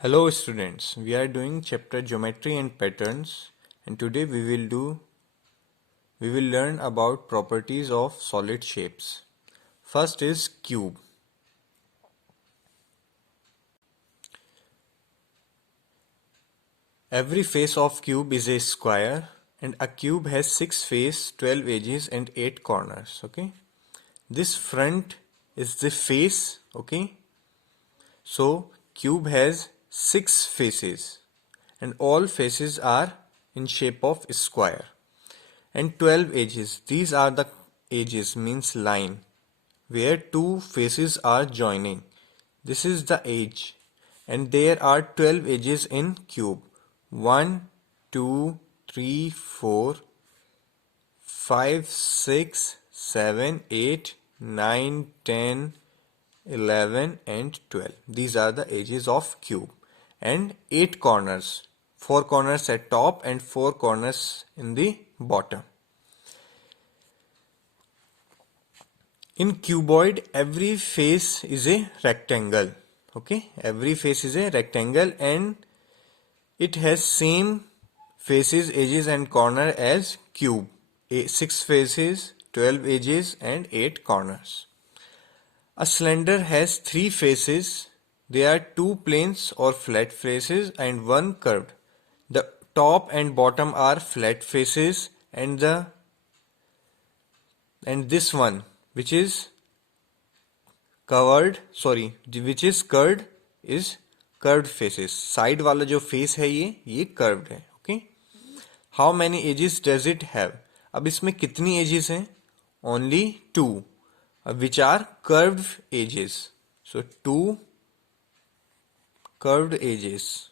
Hello students, we are doing chapter Geometry and Patterns, and today we will learn about properties of solid shapes. First is cube. Every face of cube is a square and a cube has 6 faces, 12 edges and 8 corners, okay? This front is the face, okay? So cube has 6 faces and all faces are in shape of square. And 12 edges. These are the edges, means line, where two faces are joining. This is the edge. And there are 12 edges in cube. 1, 2, 3, 4, 5, 6, 7, 8, 9, 10, 11 and 12. These are the edges of cube. And 8 corners. 4 corners at top and 4 corners in the bottom. In cuboid, every face is a rectangle. Okay, every face is a rectangle and it has same faces, edges and corner as cube. 6 faces, 12 edges and 8 corners. A cylinder has 3 faces. There are 2 planes or flat faces and 1 curved. The top and bottom are flat faces and this one which is curved is curved faces. Side वाला जो face है ये curved है. Okay. How many edges does it have? अब इसमें कितनी edges हैं? Only 2, which are curved edges. So 2 curved edges.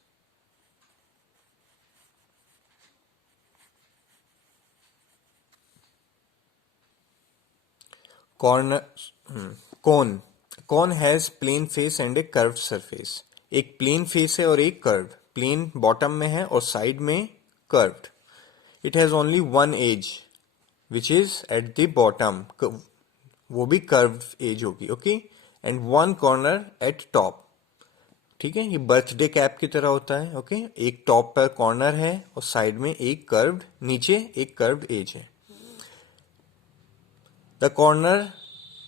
Cone has plain face and a curved surface. एक plain face है और एक curved. Plain bottom में है और side में curved. It has only one edge which is at the bottom. वो भी curved edge होगी, okay? And one corner at top. ठीक है, ये बर्थडे कैप की तरह होता है, ओके? एक टॉप पर कॉर्नर है और साइड में एक कर्व्ड, नीचे एक कर्व्ड एज है. The corner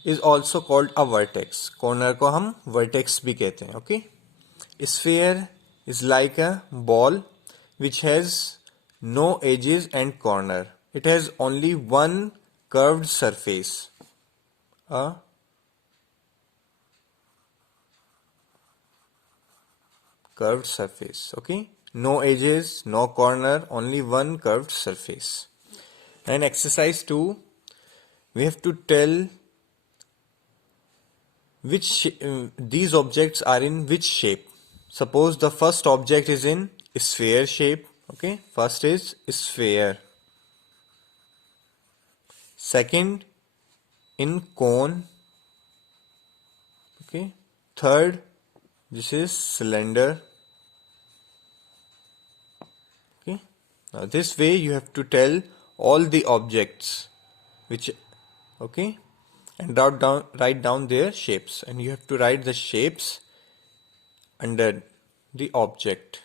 is also called a vertex. Corner को हम वर्टेक्स भी कहते हैं, okay? Sphere is like a ball which has no edges and corner. It has only one curved surface, a curved surface, okay? No edges, no corner, only one curved surface. And exercise 2, we have to tell which these objects are in which shape. Suppose the first object is in sphere shape, okay? First is sphere. Second in cone, okay? Third, this is cylinder. Now this way you have to tell all the objects which, okay, and write down their shapes, and you have to write the shapes under the object.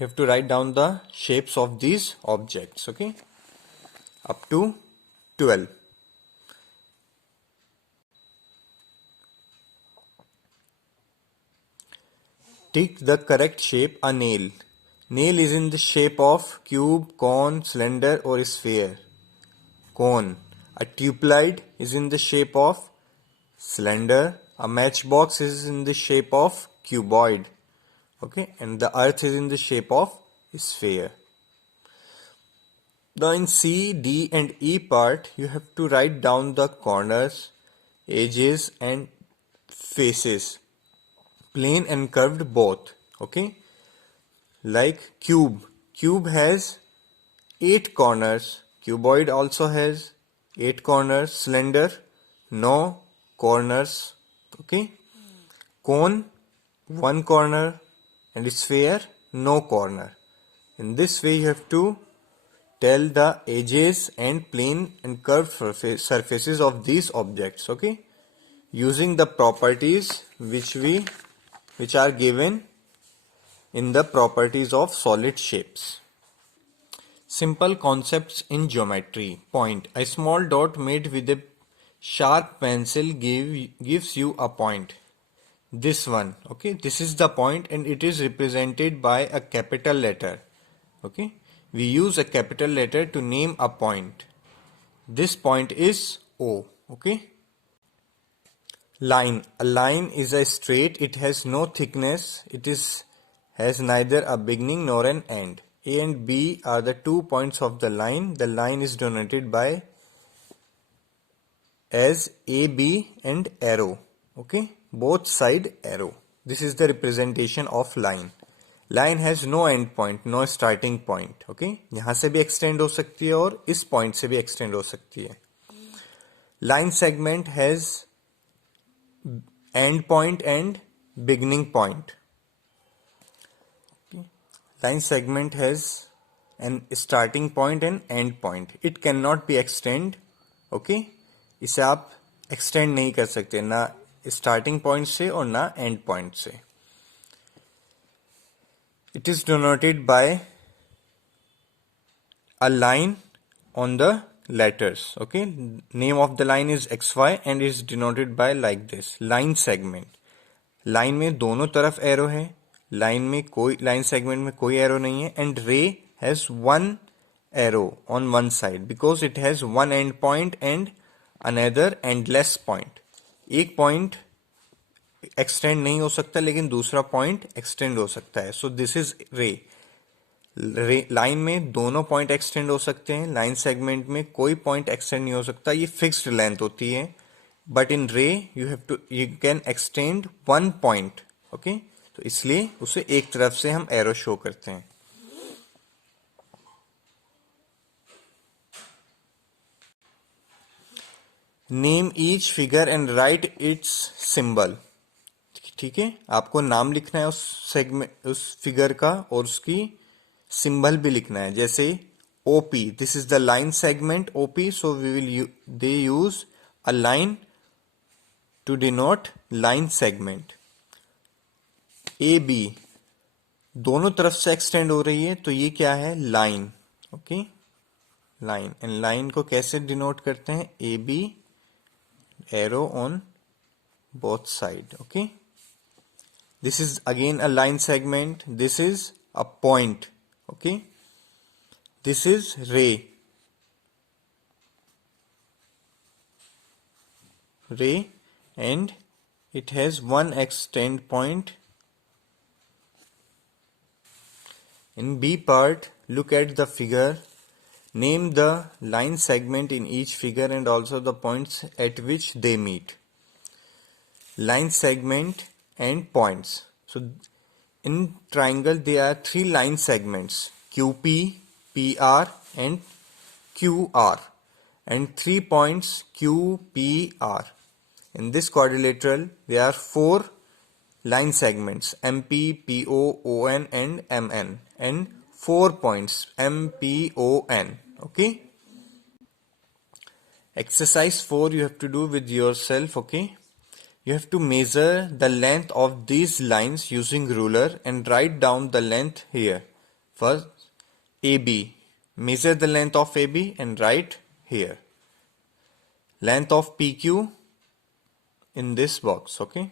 You have to write down the shapes of these objects, okay, up to 12. Take the correct shape, a nail. Nail is in the shape of cube, cone, cylinder or sphere. Cone. A tubulide is in the shape of cylinder. A matchbox is in the shape of cuboid. Okay, and the earth is in the shape of sphere. Now in C, D and E part, you have to write down the corners, edges and faces. Plain and curved both. Okay. Like cube. Cube has 8 corners. Cuboid also has 8 corners. Cylinder, no corners. Okay. Cone, 1 corner. And sphere, no corner. In this way you have to tell the edges and plane and curved surfaces of these objects. Okay. Using the properties which we which are given in the properties of solid shapes. Simple concepts in geometry. Point. A small dot made with a sharp pencil gives you a point. This one, okay, this is the point and it is represented by a capital letter. Okay, we use a capital letter to name a point. This point is O. Okay. Line. A line is a straight. It has no thickness. Has neither a beginning nor an end. A and B are the 2 points of the line. The line is denoted by as AB and arrow. Okay, both side arrow. This is the representation of line. Line has no end point, no starting point. Okay, यहाँ से भी extend हो सकती है और इस point से भी extend हो सकती है. Line segment has end point and beginning point. Okay. Line segment has an starting point and end point. It cannot be extend. Okay, इसे आप extend नहीं कर सकते ना starting point से और ना end point से. It is denoted by a line on the letters. Okay, name of the line is XY and is denoted by like this. Line segment. Line में दोनों तरफ arrow है. Line segment में कोई arrow नहीं है. And ray has one arrow on one side because it has one end point and another endless point. एक point extend नहीं हो सकता लेकिन दूसरा point extend हो सकता है. So this is ray. Line में दोनों पॉइंट एक्सटेंड हो सकते हैं. लाइन सेगमेंट में कोई पॉइंट एक्सटेंड नहीं हो सकता. ये फिक्स्ड लेंथ होती है. बट इन रे you can extend one point. Okay, तो इसलिए उसे एक तरफ से हम एरो शो करते हैं. Name each figure and right it's symbol. ठीक है, आपको नाम लिखना है उस सेगमेंट उस फिगर का और उसकी सिंबल भी लिखना है. जैसे OP, this is the line segment OP, so they use a line to denote line segment. AB दोनों तरफ से एक्सटेंड हो रही है तो ये क्या है? Line. Okay, line. And line को कैसे डिनोट करते हैं? AB arrow on both side. Okay, this is again a line segment. This is a point. Okay, this is ray. And it has one extend point. In B part, look at the figure. Name the line segment in each figure and also the points at which they meet. Line segment and points. So in triangle there are three line segments, QP, PR and QR, and 3 points QPR. In this quadrilateral there are 4 line segments, MP, PO, ON and MN, and 4 points MPON. Okay, exercise 4 you have to do with yourself. Okay, you have to measure the length of these lines using ruler and write down the length here. First, AB. Measure the length of AB and write here. Length of PQ in this box. Okay.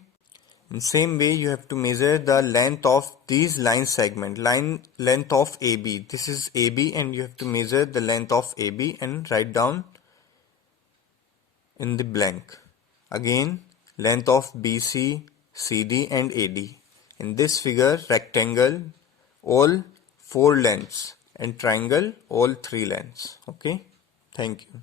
In same way, you have to measure the length of these line segment. Length of AB. This is AB and you have to measure the length of AB and write down in the blank. Again, length of BC, CD and AD. In this figure, rectangle, all 4 lengths and triangle, all 3 lengths. Okay, thank you.